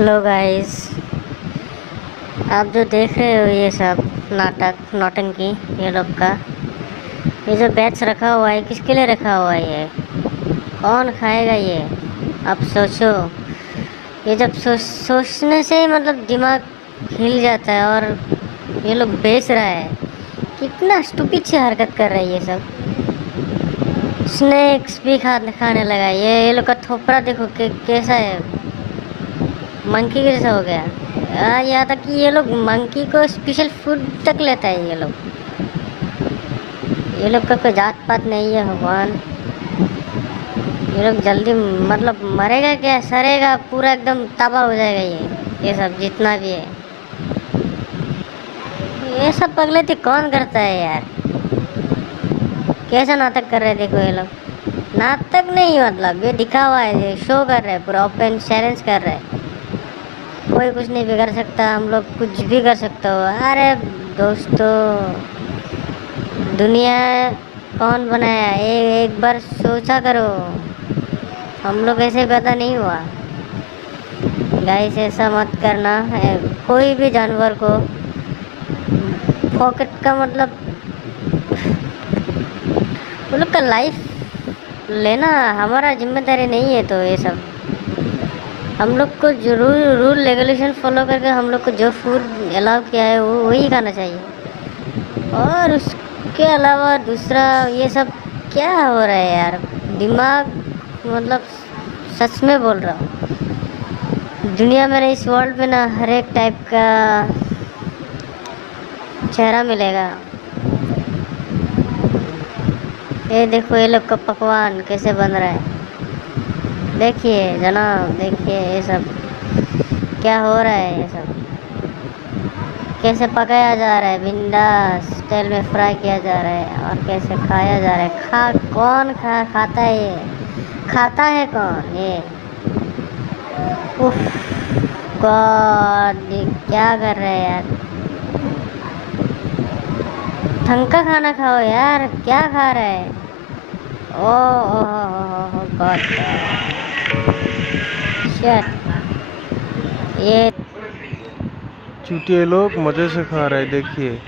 Hello guys. आप जो देख रहे हो ये सब नाटक नौटंकी ये लोग का, ये जो बैच रखा हुआ है किसके लिए रखा हुआ है? ये कौन खाएगा ये? आप सोचो। ये जब सोचने से ही मतलब दिमाग हिल जाता है। और ये लोग बेच रहा है, कितना स्टूपिड सी हरकत कर रहा है ये सब। स्नैक्स भी खाने लगा। ये लोग का थोपड़ा देखो कैसा है, मंकी के जैसा हो गया। यहाँ तक कि ये लोग मंकी को स्पेशल फूड तक लेता है। ये लोग का कोई जात पात नहीं है भगवान। ये लोग जल्दी मतलब मरेगा क्या, सरेगा पूरा, एकदम तबाह हो जाएगा ये सब जितना भी है। ये सब पगलेती कौन करता है यार? कैसा नाटक कर रहे हैं देखो ये लोग। नाटक नहीं मतलब ये दिखावा है, ये शो कर रहे हैं, पूरा ओपन चैलेंज कर रहे हैं। कोई कुछ नहीं बिगाड़ सकता, हम लोग कुछ भी कर सकता हो। अरे दोस्तों, दुनिया कौन बनाया? एक बार सोचा करो, हम लोग ऐसे पैदा नहीं हुआ। गाइस ऐसा मत करना है। कोई भी जानवर को पॉकेट का मतलब वो लोग का लाइफ लेना हमारा जिम्मेदारी नहीं है। तो ये सब हम लोग को जो रूल रेगुलेशन फॉलो करके हम लोग को जो फूड अलाउ किया है वो वही खाना चाहिए। और उसके अलावा दूसरा ये सब क्या हो रहा है यार? दिमाग मतलब सच में बोल रहा हूँ, दुनिया में इस वर्ल्ड में ना हर एक टाइप का चेहरा मिलेगा। ये देखो ये लोग का पकवान कैसे बन रहा है, देखिए जनाब, देखिए ये सब क्या हो रहा है। ये सब कैसे पकाया जा रहा है, बिंदास तेल में फ्राई किया जा रहा है और कैसे खाया जा रहा है। कौन खाता है ये? खाता है कौन ये? उफ गॉड, ये क्या कर रहे हैं यार? ढंग का खाना खाओ यार, क्या खा रहे हैं? ओह गॉड शिट। ये चूतिए लोग मजे से खा रहे हैं, देखिए।